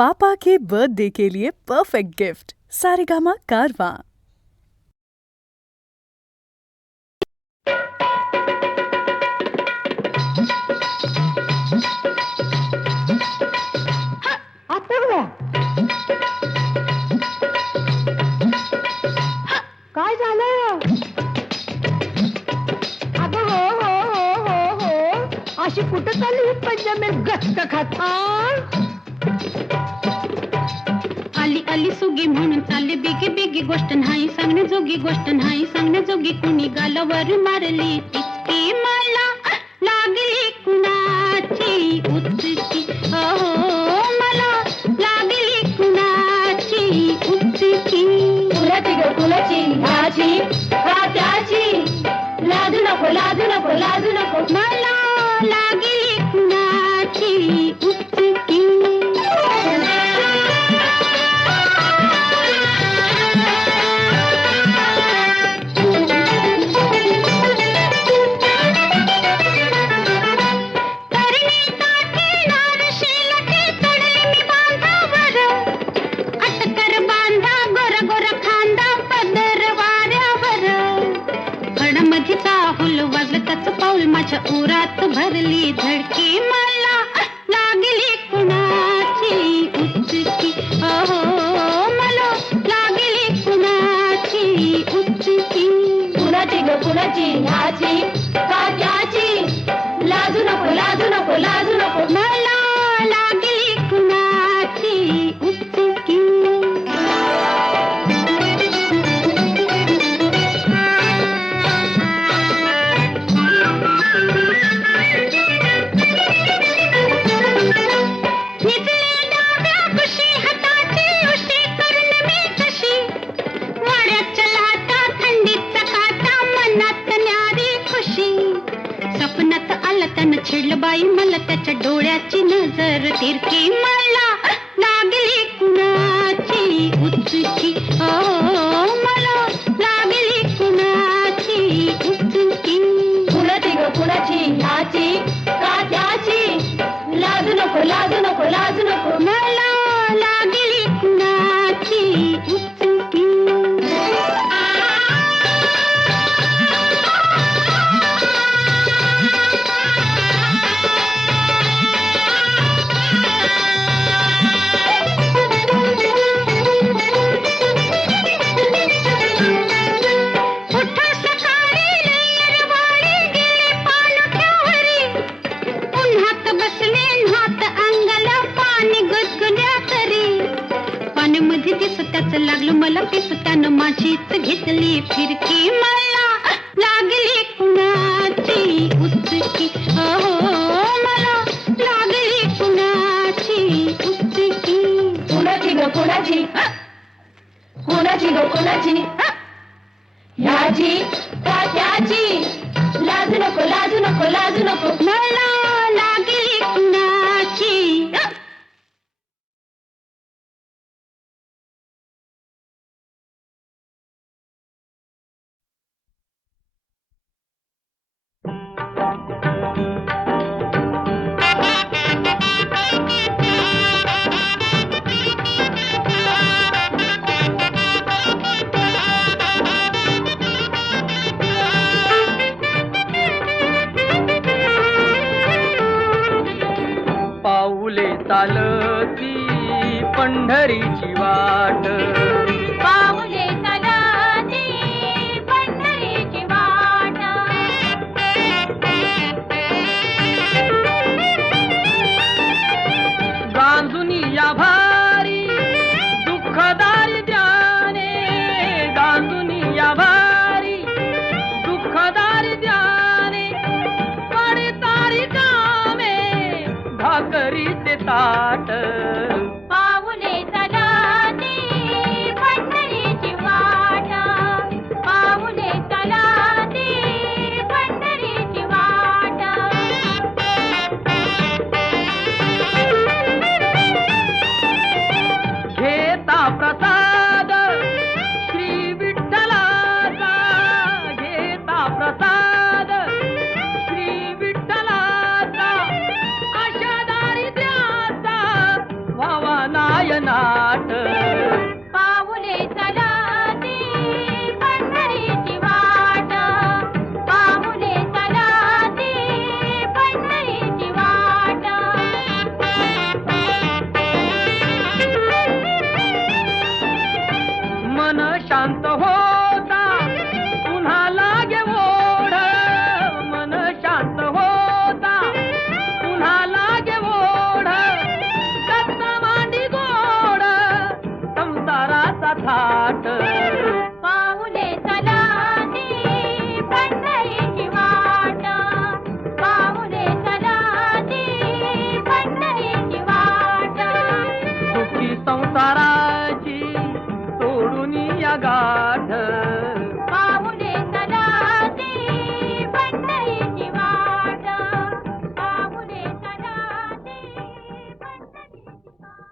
पापा के birthday के लिए perfect gift Saregama कारवां। काय झालं अगं? हो हो हो हो हो अशी कुठं चालली ही पंजाबी गचका खात आली आली सुगी म्हणून चालली बिगी बिगी गोष्ट नाही सांगणे जोगी गोष्ट नाही सांगणे जोगी कुणी गालावर मारली इतकी मला लागली कुणाची उचकी हो मला लागली कुणाची उचकी कुणाची ग कुणाची ह्याची का त्याची लाजू नको लाजू नको लाजू नको मला लागली कुणाची उचकी पाऊल माझ्या उरात भरली धडकी मला लागली कुणाची उचकी हो मला लागली कुणाची उचकी कुणाची ग कुणाची ह्याची का त्याची लाजू नको लाजू नको लाजू नको मला लागली कुणाची उचकी छेडलं बाई मला त्याच्या डोळ्याची नजर तिरकी मला लागली कुणाची उचकी हो मला लागली कुणाची उचकी कुणाची ग कुणाची ह्याची का त्याची लाजू नको लाजू नको लाजू नको मला लागली कुणाची उचकी लागलं मला पिस त्यानं माझीच घेतली फिरकी मला लागली कुणाची उचकी हो मला लागली कुणाची उचकी कुणाची ग कुणाची कुणाची ग कुणाची ह्याची का त्याची लाजू नको लाजू नको लाजू नको मला लागली कुणाची पाऊले चालती पंढरीची वाट पाऊले चालती पंढरीची वाट गांजुनी या भारी दुःखदारी द्याने गांजुनी या भारी दुःखदारी द्याने पडे तारी कामे भाकरीचे ताट पाऊले चालती पंढरीची वाट पाऊले चालती पंढरीची वाट नायनाट पाऊले चलाती पंढरीची वाट, पाऊले चलाती पंढरीची वाट. मन शांत होता पुन्हा लागे ओढ, मन शांत होता पुन्हा लागे ओढ. दत्त मांडी गोड संसाराचा थाट. पाऊले चलाती पंढरीची वाट, पाऊले चलाती पंढरीची वाट. दुःखी संसाराची तोडून या गाठ. पाऊले चलाती पंढरीची वाट, पाऊले चलाती पंढरीची वाट.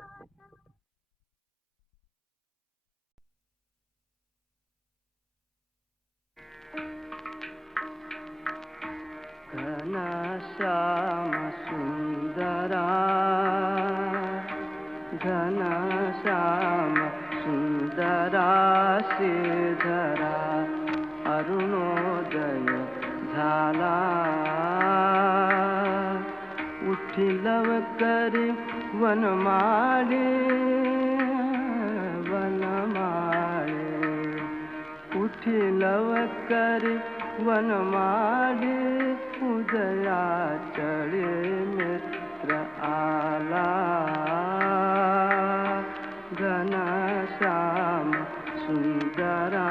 घनश्याम सुंदरा, घनश्याम सुंदरा श्रीधरा. अरुणोदय झाला उठी लवकरी वनमाळे, वनमाळे उठी लवकरी वनमाळे. उदया चळे मित्र आला, घनश्याम सुंदरा.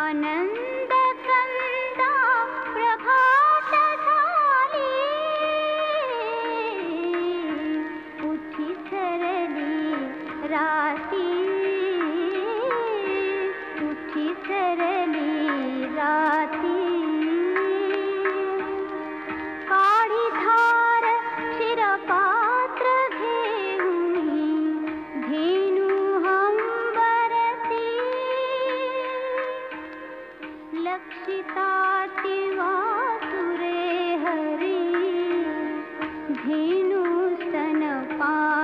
आनंद कंदा प्रभात झाली, उठी सरली राती, उठी सरली राती. काढी धार क्षीरपात्र घेऊनी, धेनु हंबरती. लक्षिताति वासुरे हरी, धेनु स्तनपानाला.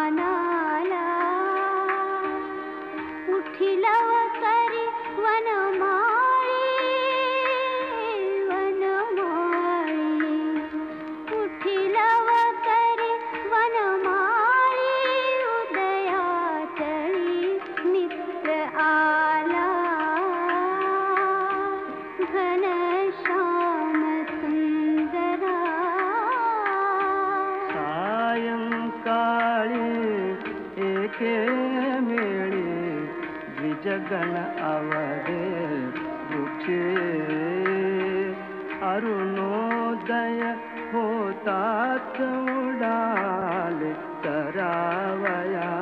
उठी लवकरी वनमाळी, वनमाळी. उठी लवकरी वनमाळी. उदया चळी मित्र आला, घनश्याम सुंदरा. सायंकाळी एके मेळी द्विजगण आवरे दुखे. अरुणोदय होतात उडाले करावया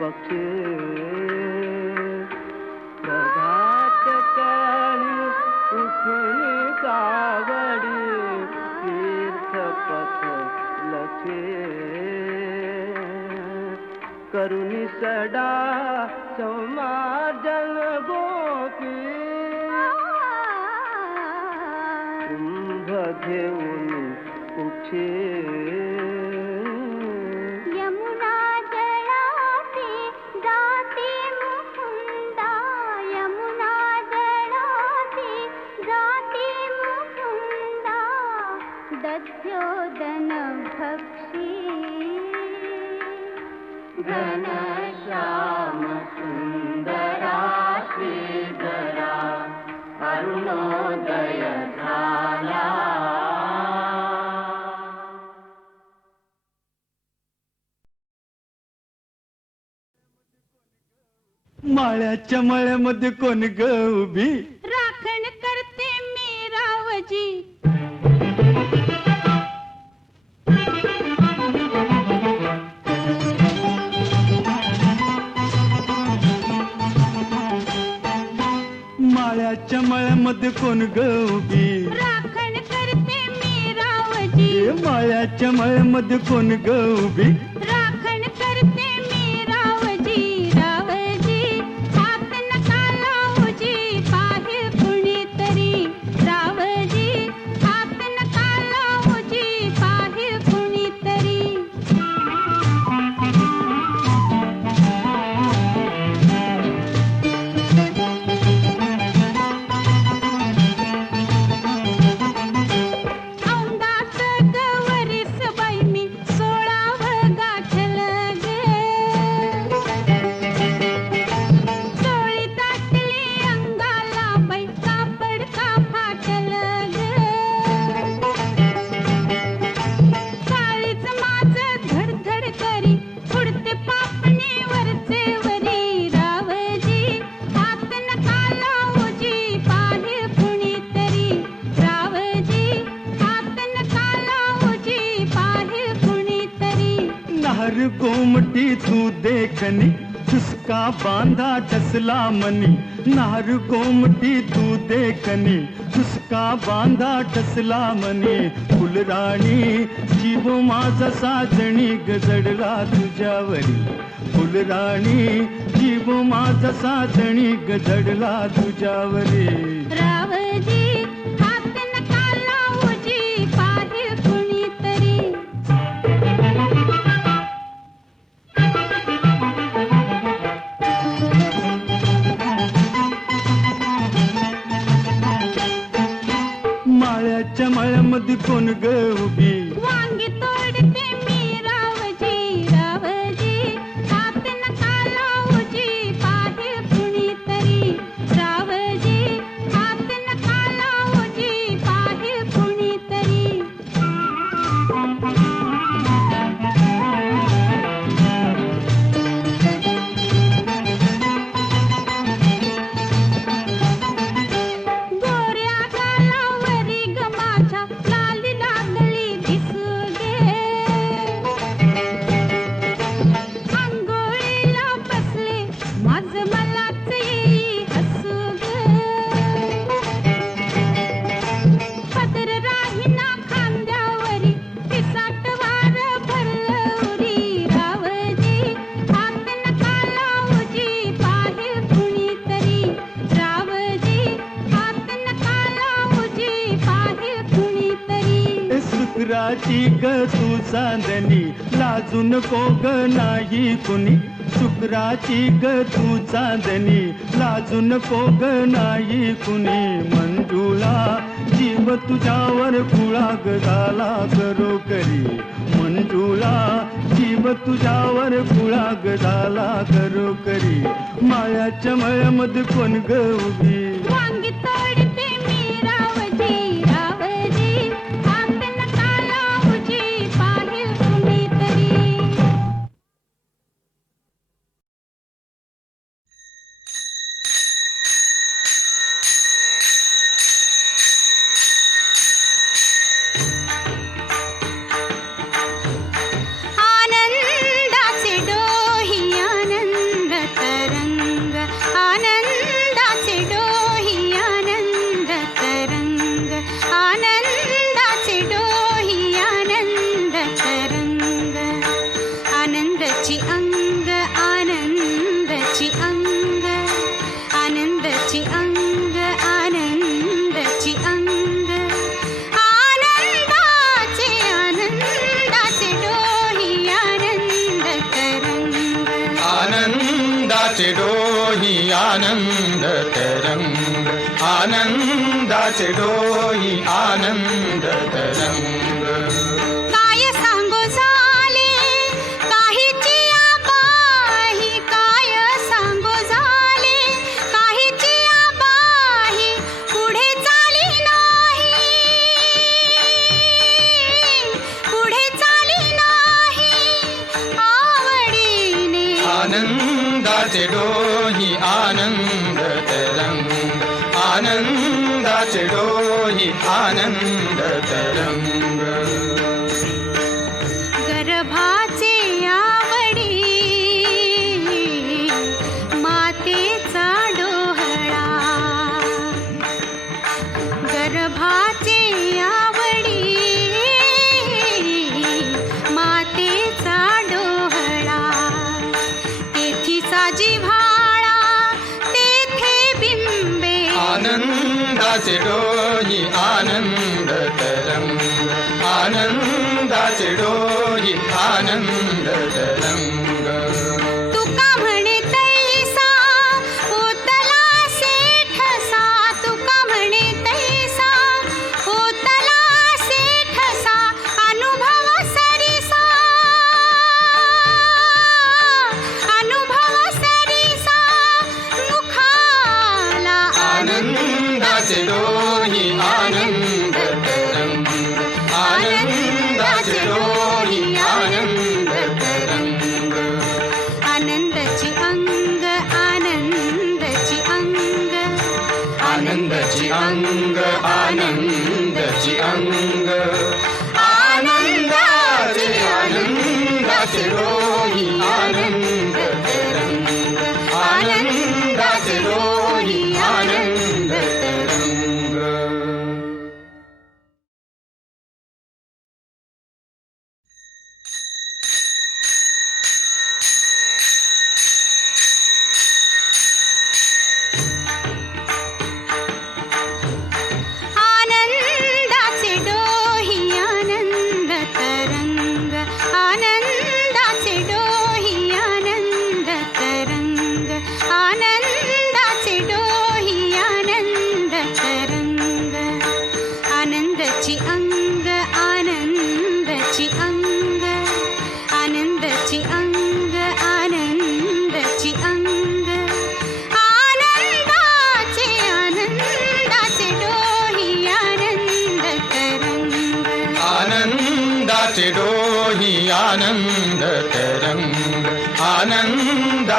पक्षी. प्रभात काळी उठून कावडी तीर्थपथ लखे. करुणी सडा समाजन गोपी. कुंभ घेऊन उठे. यमुना जळाती जाती मुकुंदा, यमुना जळाती जाती मुकुंदा. दध्योदन भक्षी. घनश्याम सुंदरा श्रीधरा. अरुणोदय झाला. माळ्याच्या मळ्यामध्ये कोण ग उभी? राखण करते मी रावजी. माळ्याच्या मळ्यामध्ये कोण ग उभी? राखण करते मी रावजी. माळ्याच्या मळ्यामध्ये कोण ग उभी? राखण करते मी खनी चुसका बांधा टसला मनी नार कोमटी दूधे खनी चुसका बांधा टसला मनी फुलराणी जीव माझा साजणी गजडला तुझ्यावरी फुलराणी जीव माझा साजणी गजडला तुझ्यावरी रावजी हात नका लावूजी पाहिल कुणीतरी माळ्याच्या मळ्यामध्ये कोण ग उभी वांगी तोडते मी रावजी रावजी हात नका लावूजी पाहिल कुणीतरी रावजी हात नका लावूजी पाहिल कुणीतरी गोऱ्या कालावरी ग माझ्या लाली लागली दिसू गे अंघोळीला बसले माझ मलाच येई हसू ग पदर राहीना खांद्यावरी पिसाट वार भरलं उरी रावजी हात नका लावूजी पाहिल कुणीतरी रावजी हात नका लावूजी पाहिल कुणीतरी शुक्राची ग तू चांदणी लाजू नको ग नाही कुणी शुक्राची ग तू चांदणी लाजू नको ग नाही कुणी मंजुळा जीव तुझ्यावर कुळा ग झाला करो करी मंजुळा जीव तुझ्यावर कुळा ग झाला करो करी माळ्याच्या मळ्यामध्ये कोण ग उभी वांगी तोडते मी रावजी रावजी हात नका लावूजी पाहिल कुणीतरी आनंदाचे डोही आनंद तरंग आनंदाचे डोही आनंद तरंग आनंदाचे डोही आनंद तरंग आनंदाची अंग आनंदाची अंग आनंदाची अंग आनंदाची अंग आनंदाचे आनंदाचे डोही आनंद तरंग आनंदाचे डोही आनंद तरंग आनंदाचे डोही आनंद तरंग काय सांगू झाले काहीची आबाही काय सांगू झाले काहीची आबाही पुढे चाली नाही पुढे चाली नाही आवडीने आनंदाचे डोही आनंद तरंग आनंदाचे डोही आनंद तरंग गर्भाचे आवडी मातेचा डोहळा गर्भाचे आवडी मातेचा डोहळा तेथीचा जिव्हाळा तेथे बिंबे आनंदाचे डोही आनंद तरंग आनंदाचे डोही आनंद तरंग तुका म्हणे तैसा ओतला सेठसा तुका म्हणे तैसा ओतला सेठसा अनुभव सरिसा मुखाला आनंदाचे डोही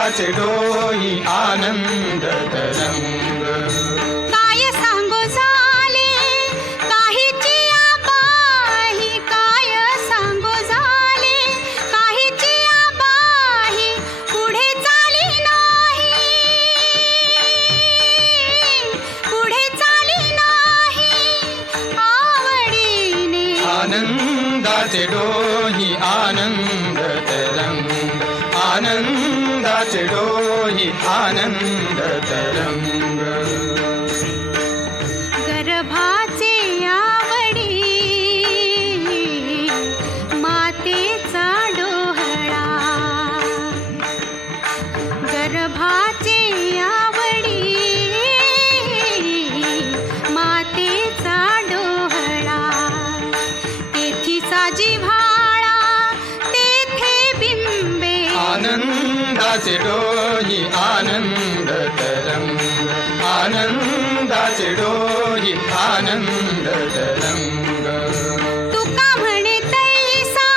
आनंदाचे डोही आनंद तरंग काय सांगू झाले काहीची आबाही, काय सांगू झाले काहीची आबाही, पुढे चाली नाही, पुढे चाली नाही आवडीने. आनंदाचे डोही आनंद तरंग आनंदाचे डोही आनंद तरंग गर्भाचे आवडी मातेचा डोहळा, गर्भाचे आवडी मातेचा डोहळा, तेथीचा जिव्हाळा तेथे बिंबे. आनंदाचे डोही आनंद तरंग आनंदाचे डोही आनंद तरंग तुका म्हणे तैसा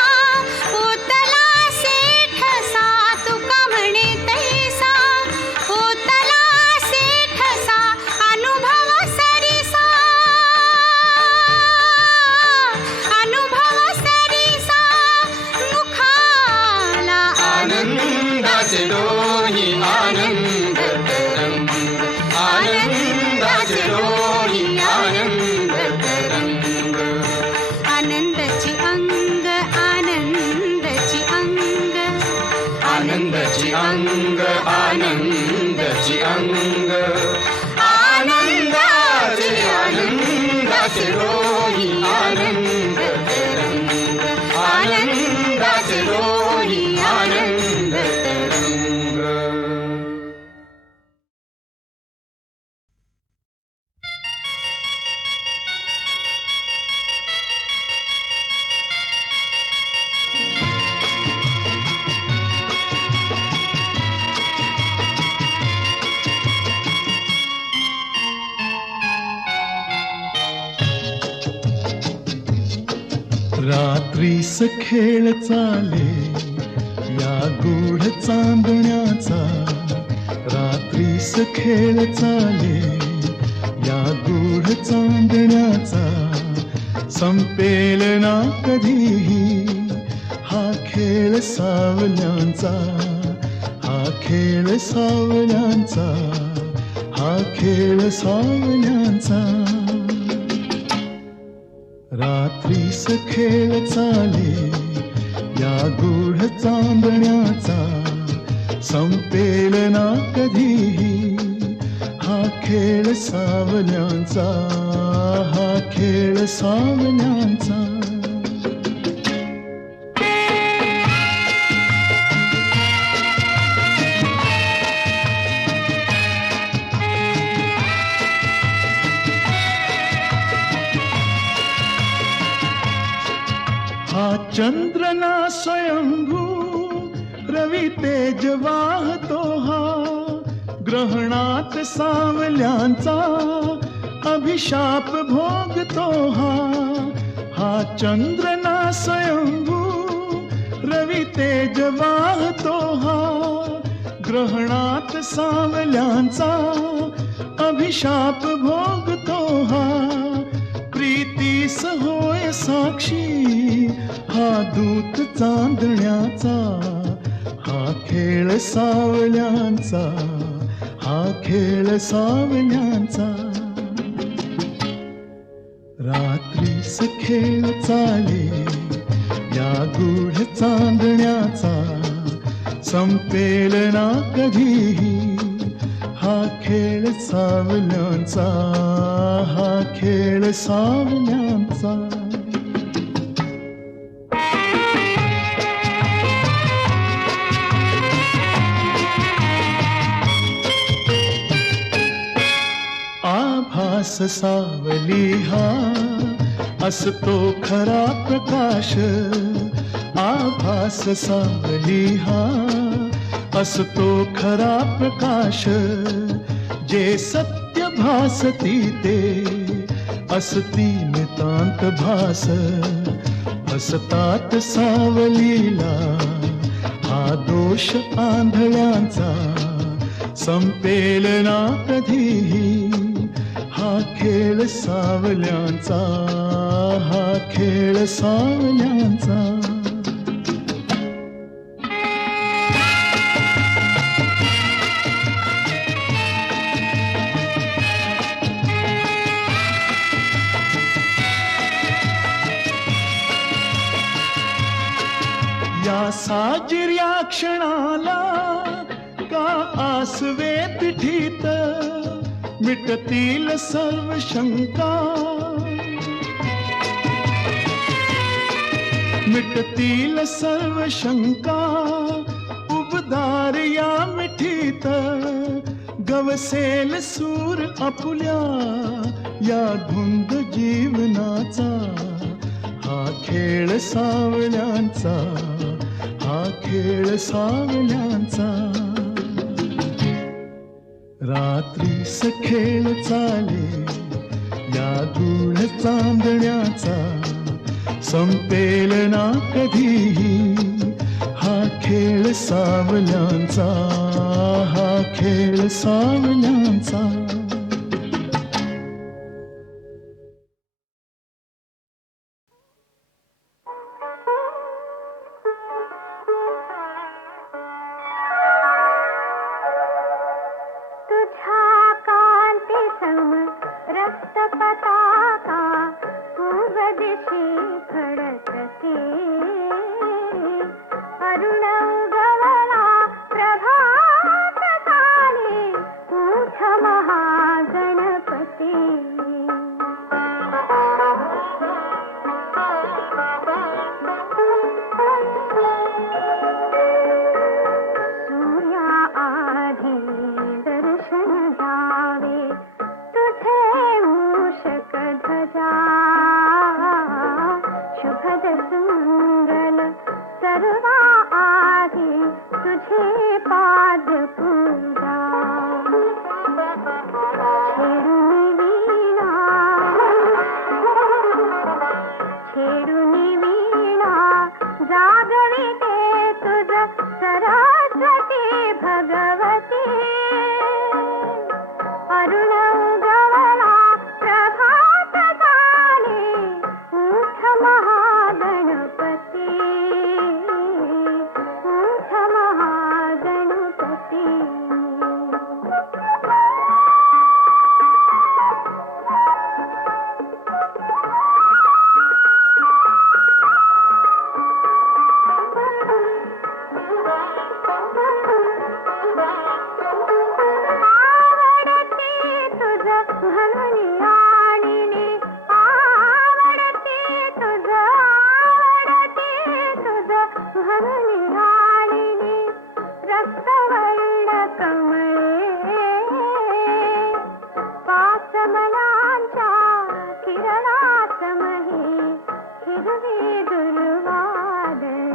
ओतला सेठसा, तुका म्हणे तैसा ओतला सेठसा, अनुभव सरिसा, अनुभव सरिसा मुखाला. आनंदाचे डोही आनंद तरंग आनंदाचे डोही आनंद तरंग आनंदाची अंग, आनंदाची अंग, आनंदाची अंग आनंदाची अंग आनंदाचे आनंदाचे डोही आनंद तरंग आनंदाचे डोही आनंद तरंग रात्रीस खेळ चाले या गूढ चांदण्याचा, रात्रीस खेळ चाले या गूढ चांदण्याचा, संपेल ना कधीही हा खेळ सावल्यांचा, हा खेळ सावल्यांचा, हा खेळ सावल्यांचा. रात्रीस खेळ चाले या गूढ चांदण्याचा, संपेल ना कधीही हा खेळ सावल्यांचा, हा खेळ सावल्यांचा. हा चंद्र ना स्वयंभू रवी तेज वाहतो, हा ग्रहणात सावल्यांचा अभिशाप भोगतो, हा चंद्र ना स्वयंभू रवी तेज वाहतो, हा ग्रहणात सावल्यांचा अभिशाप भोगतो, हा प्रीतीस होय साक्षी हा दूत चांदण्याचा, हा खेळ सावल्यांचा, हा खेळ सावल्यांचा. रात्रीस खेळ चाले या गूढ चांदण्याचा, संपेल ना कधीही हा खेळ सावल्यांचा, हा खेळ सावल्यांचा. आभास सावली हा असतो खरा प्रकाश, आभास सावली हा असतो खरा प्रकाश, जे सत्य भासती ते असती नितांत भास, असतात सावलीला हा दोष आंधळ्यांचा संपेल ना कधीही, हा खेळ सावल्यांचा, हा खेळ सावल्यांचा. या साजिर्या क्षणाला का आसवे पिठीत, मिटतील सर्व शंका, मिटतील सर्व शंका. उबदार या मिठीत गवसेल सूर आपुल्या, या धुंद जीवनाचा, हा खेळ सावल्यांचा, हा खेळ सावल्यांचा. रात्रीस खेळ चाले या धूळ चांदण्याचा, संपेल ना कधीही, हा खेळ सावल्यांचा, हा खेळ सावल्यांचा. तुझ्या कांती सम रक्त पताका पूर्व दिशी फडकते. अरुण उगवला प्रभात काली, उठ महागणपती. सूर्या आधी दर्शन द्यावे तुझे मूषक ध्वजा. शुभद सुमंगल सर्वा आधी तुझे पाद पूजा. छेडूनी वीणा, छेडूनी वीणा जागविते तुझ सरस्वती भगवती. अरुण उगवला प्रभात काली, उठ महागणपती, उठ महागणपती. आवडते तुझ म्हणून आणिले, आवडते तुझ, आवडते तुझ म्हणून आणिले. रक्तवर्ण कमळे पाच मनांच्या किरणात मही, हिरवी दुर्वादळे.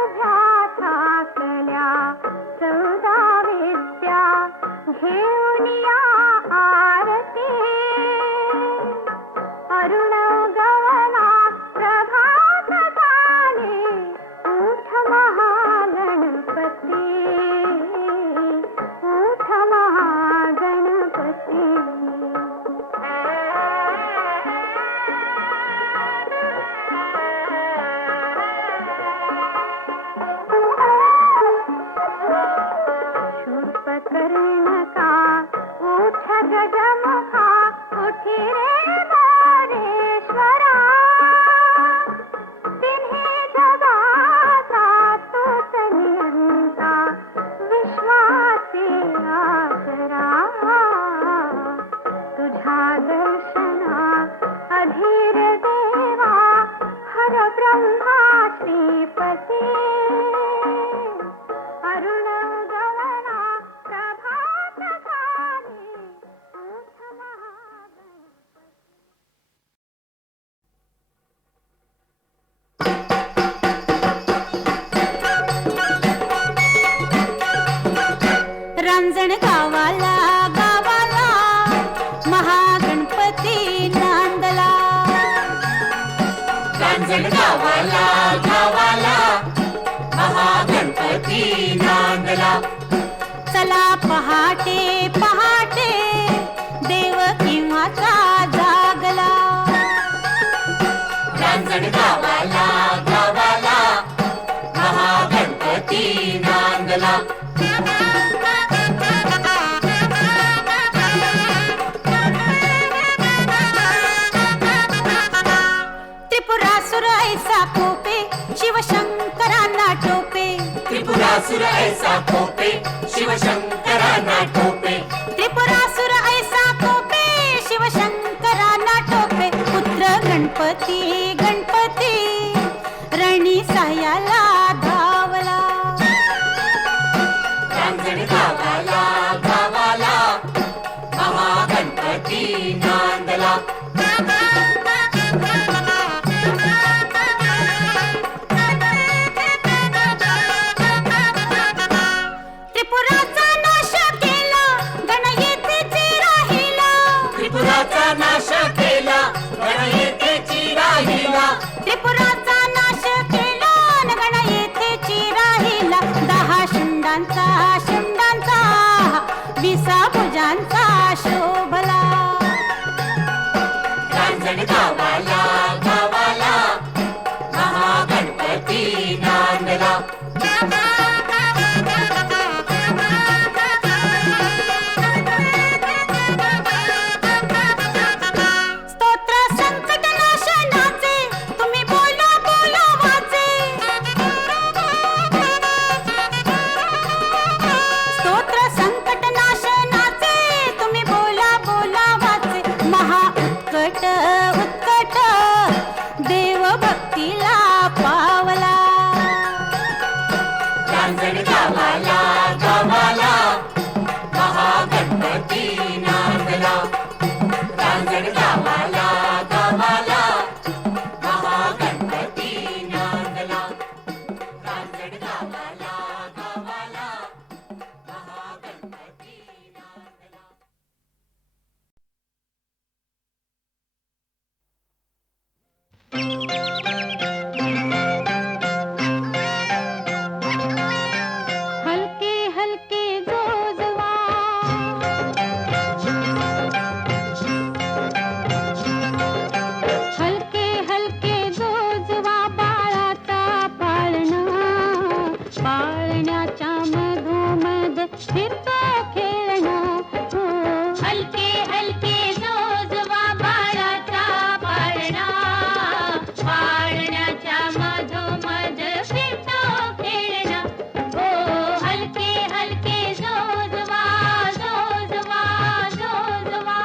उभ्या ठाकल्या चौदा विद्या घेऊन या आरती. अरुण उगवला प्रभात काली, उठ महागणपती, उठ महागणपती. शूर्पकर्ण का उठ गजमुखा, उठी रे मोरेश्वरा. तिन्ही जगाचा तूच नियंता, विश्वाचे आसरा. तुझ्या दर्शना अधीर देवा, हर ब्रह्मा श्रीपती. अरुण उगवला प्रभात काली, उठ महागणपती. रांजण गावाला गावाला महागणपती नांदला. रांजण गावाला गावाला पहाटे पहाटे देव केव्हाचा जागला. रांजण गावाला गावाला महागणपती नांदला. त्रिपुरासुर ऐसा कोपे शिवशंकरांना टोपे. त्रिपुरासुर ऐसा कोपे शिवशंकरांना टोपे. त्रिपुरासुर ऐसा कोपे शिवशंकरांना टोपे. पुत्र गणपती गणपती रणी साह्याला धावला. रांजण गावाला गावाला महागणपती नांदला. त्रिपुराचा नाश केला गण येथेची राहिला. त्रिपुराचा नाश केला गण येथेची राहिला. त्रिपुराचा नाश केला न गण येथेची राहिला. 10 शुंडांचा शुंडांचा 20 भुजांचा शोभला. रांजण गावाला गावाला महागणपती नांदला. स्तोत्र संकट नाशनाचे तुम्ही बोला बोला वाचे. स्तोत्र संकट नाशनाचे तुम्ही बोला बोला वाचे. महा उत्कट उत्कट देव भक्तीला पावला. रांजण गावाला गावाला महागणपती नांदला. रांजण गावाला गावाला महागणपती नांदला. रांजण गावाला गावाला महागणपती नांदला. हलके हलके जोजवा हलके हलके जोजवा बाळाचा पाळणा. पाळण्याच्या मधोमध फिरतो खेळणा. हो हलके हलके जोजवा बाळाचा पाळणा. पाळण्याच्या मधोमध फिरतो खेळणा. हो हलके हलके जोजवा जोजवा जोजवा.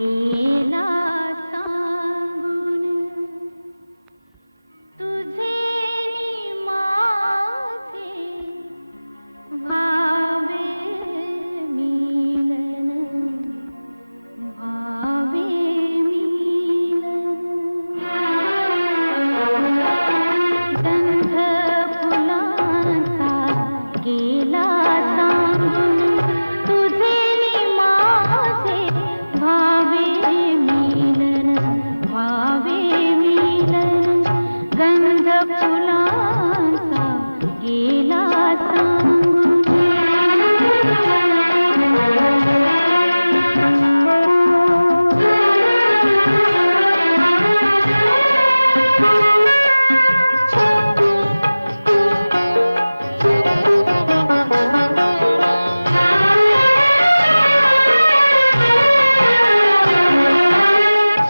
गेला सांगून तुझे नि माझे भावे मिलन भावे गंध फुलांचा गेला सांगून तुझे नि माझे भावे मिलन गंध फुलांचा गेला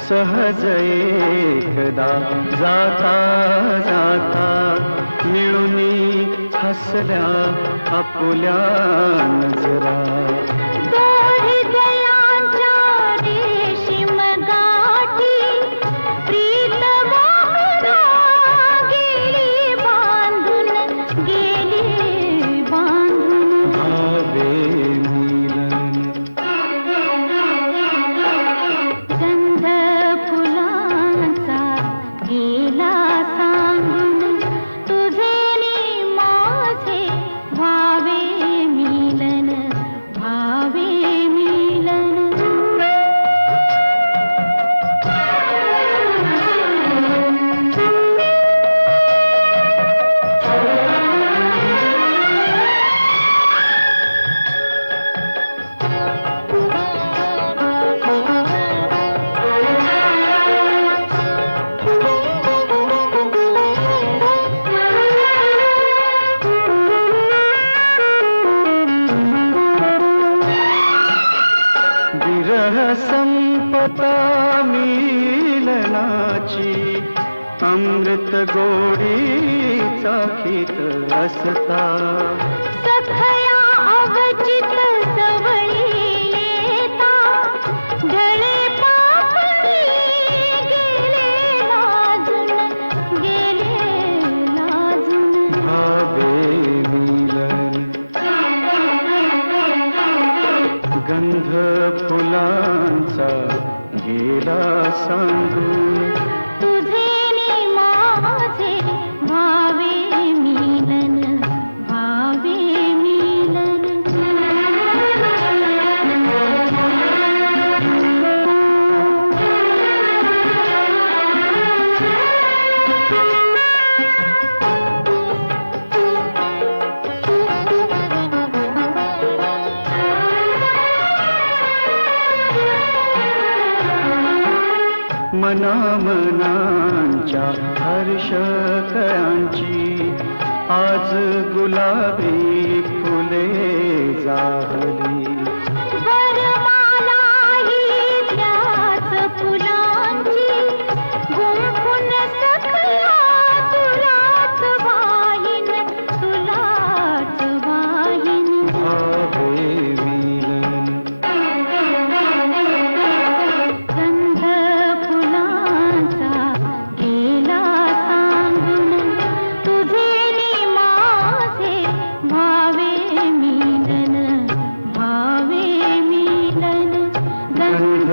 सहज एकदा जाता जाता मिळूनी हसल्या आपुल्या नजरा दोरी दयांच्या रेशीम गाठी प्रीत वाहना गेली बांधून भावे मिलन गंध फुलांचा गेला सांगून तुझे नि माझे भावे मिलन विरह संपता मिलनाची अमृत गोडी चाखीत असता सखया अवचित जवळी येता ढळे पापणी गेले लाजून भावे मिलन गंध फुलांचा गेला सांगून तुझे नि माझे भावे मिलन मनामनांच्या हर्ष कळांची आज गुलाबी फुले जाहली वरमाला ही त्याच फुलांची गुंफून सखया तुलाच वाहीन भावे मिलन गंध फुलांचा गेला सांगून तुझे नि माझे भावे मिलन गंध